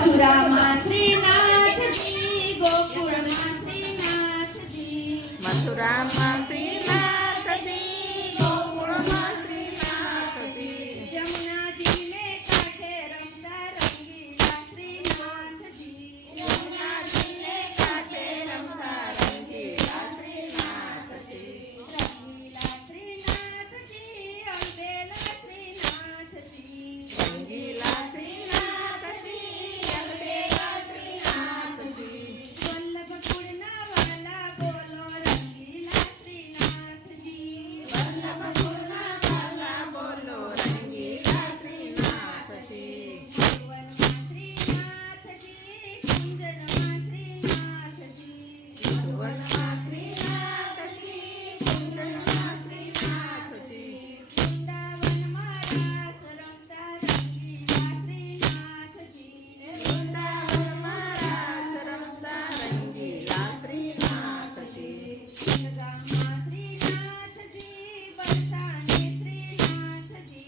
मथुरामा श्रीनाथजी गोकुळमा श्रीनाथजी मथुरामा श्रीनाथजी गोकुळमा श्रीनाथजी यमुनाजीने काठे रमता रंगीला श्रीनाथजी यमुनाजीने काठे रमता रंगीला श्रीनाथजी रंगीला श्रीनाथजी अंबेला श्रीनाथजी रंगीला श्रीनाथजी अंबेला श्रीनाथजी वल्लभ पूर्णावाला बोलो रंगीला श्रीनाथजी वल्लभ पूर्णावाला बोलो रंगीला श्रीनाथजी वनमा श्रीनाथजी कुंजनमा श्रीनाथजी वनमा श्रीनाथजी कुंजनमा श्रीनाथजी वृंदावनमा रास रमता रंगीला श्रीनाथजी वृंदावनमा रास रमता रंगीला श्रीनाथजी जगामा श्रीनाथजी बरसाने श्रीनाथजी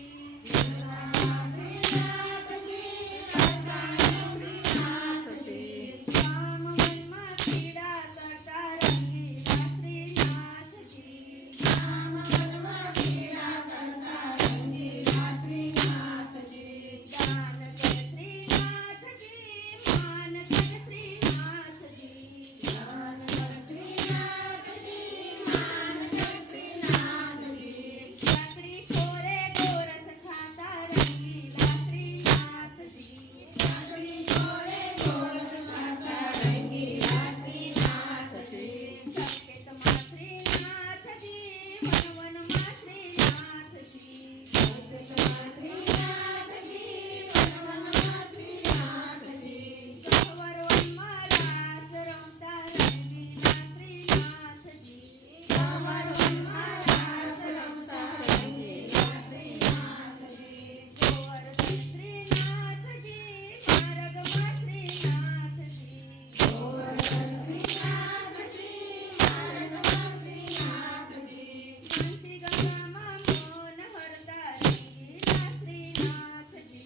राम वनमा क्रीडा करता रंगीला श्रीनाथजी दान कर श्रीनाथजी मान कर श्रीनाथजी चक्री खोरे गोरख खाता रंगीला श्रीनाथजी संकेतमा श्रीनाथजी वनवनमा श्रीनाथजी गहवरवनमा रास रमता रंगीला श्रीनाथजी गोवर्धन श्रीनाथजी मार्गमा श्रीनाथजी तुलसी गंगामा मोन हरता रंगीला श्रीनाथजी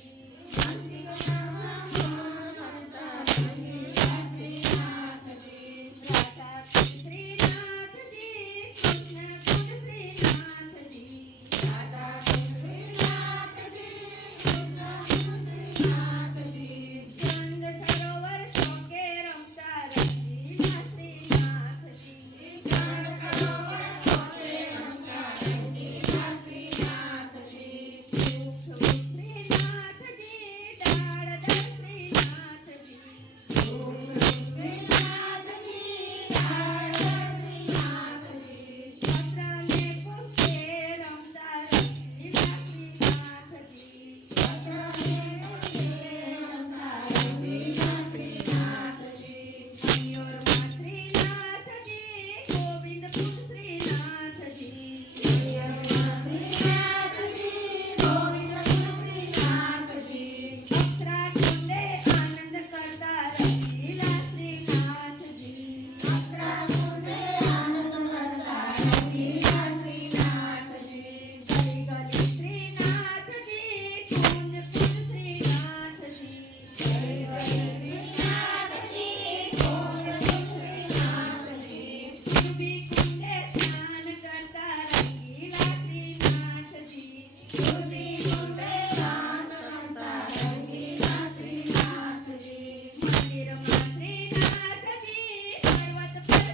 राधा श्रीनाथजी कृष्ण कुंड श्रीनाथजी गंग सरोवर शोके रमता रंगीला श्रीनाथजी श्रीनाथजी डाळदर श्रीनाथजी पत्राने पुष्पे रमता रंगीला श्रीनाथजी मयूरमा श्रीनाथजी गोविंदपुर श्रीनाथजी अप्सराकुंडे आनंद करता रंगीला श्रीनाथजी गली गली श्रीनाथजी कुंज कुंज श्रीनाथजी कुंभी कुंडे स्नान करता रंगीला श्रीनाथजी मंदिरमा श्रीनाथजी पर्वत पर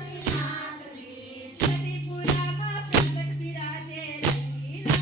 श्रीनाथजी त्रिपुरामा प्रगट विराजे रंगीला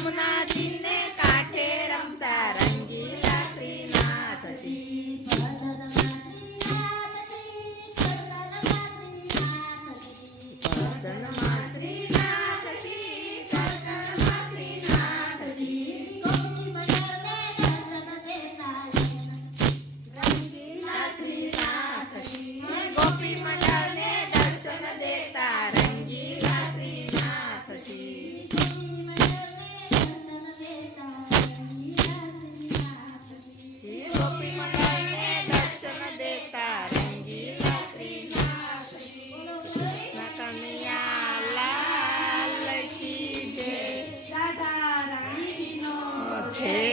यमुनाजीने काठे रमता रंगीला श्रीनाथजी कर्दनमा श्रीनाथजी कर्दनमा श्रीनाथजी रंगीला श्रीनाथजी गोपी मंडळने दर्शन देता रंगीला श्रीनाथजी गोपी मंडळने दर्शन देता रंगीला श्रीनाथजी नटनिया लाल की जय राधा राणी नो जय